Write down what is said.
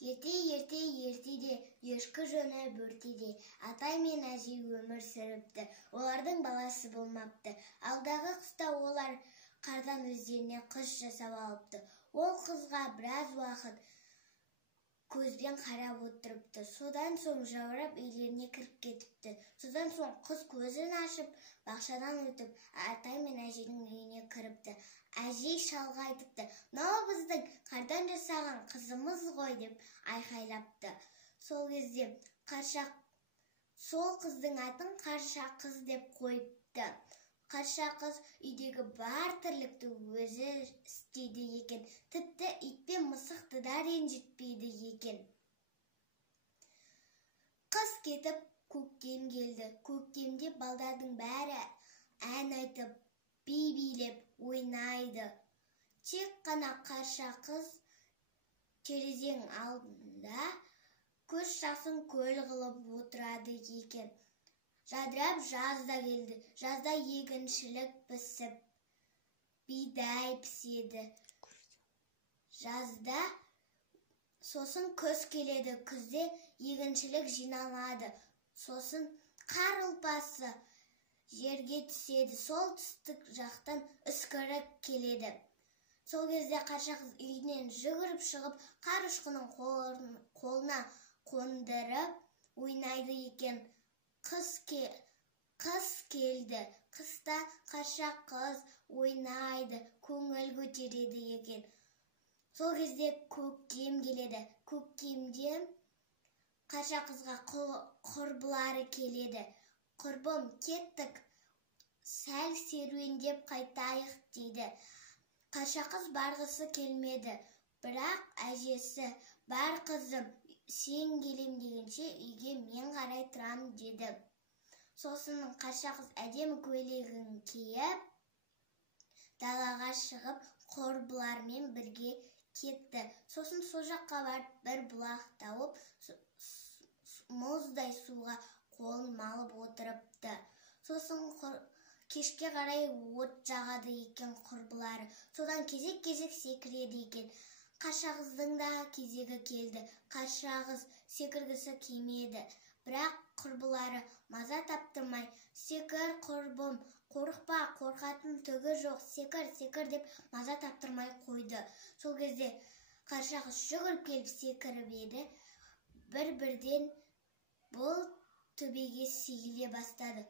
Ерте ертеде ешкі жөні бөртеде, атай мен әже өмір сүріпті, олардың баласы болмапты. Алдағы қыста олар қардан өздеріне қыз жасап алыпты. Ол қызға біраз уақыт көзбен қарап отырыпты. Содан соң жаурап үйлеріне кіріп кетіпті. Содан соң қыз көзін ашып, бақшадан өтіп, атай мен әженің үйіне кіріпті. Әжей шалға айтыпты: "Мынау біздің қардан жасаған қызымыз ғой" деп айқайлапты. Сол кезде сол қыздың атын Қарша қыз деп қойыпты. Қарша қыз үйдегі бар тірлікті өзі істейді екен. Тіпті ит пен мысықты да ренжітпейді екен. Қыс кетіп, көктем келді. Көктемде балдардың бәрі ән айтып, би билеп ойнайды. Тек қана Қарша қыз терезенің алдында көз жасын көл қылып отырады екен. Жадырап жаз да келді. Жазда егіншілік пісіп, бидай піседі. Жазда сосын күз келеді. Күзде егіншілік жиналады. Сосын қар ұлпасы жерге түседі. Солтүстік жақтан үскірік келеді. Сол кезде Қарша қыз үйінен жүгіріп шығып, қар ұшқынын қолына қондырып ойнайды екен. Қыс келді. Қыста Қарша қыз ойнайды, көңіл көтереді екен. Сол кезде көктем келеді. Көктемде Қарша қызға құрбылары келеді. "Құрбым, кеттік, сәл серуендеп қайтайық" дейді. Қарша қыз барғысы келмеді. Бірақ әжесі: "Бар қызым, сен келем дегенше үйге мен қарай тұрам" деді. Сосын Қарша қыз әдемі көйлегін киіп, далаға шығып, құрбыларымен бірге кетті. Сосын сол жаққа барып, бір бұлақ тауып, мұздай суға қолын малып отырыпты. Сосын кешке қарай от жағады екен құрбылары. Содан кезек-кезек секіреді екен. Қарша қыздың да кезегі келді. Қарша қыз секіргісі келмеді. Бірақ құрбылары маза таптырмай: "Секір, құрбым, қорықпа, қорқатын түгі жоқ, секір, секір" деп маза таптырмай қойды. Сол кезде Қарша қыз жүгіріп келіп секіріп еді. Бір-бірден бұл төбеге сейіле бастады.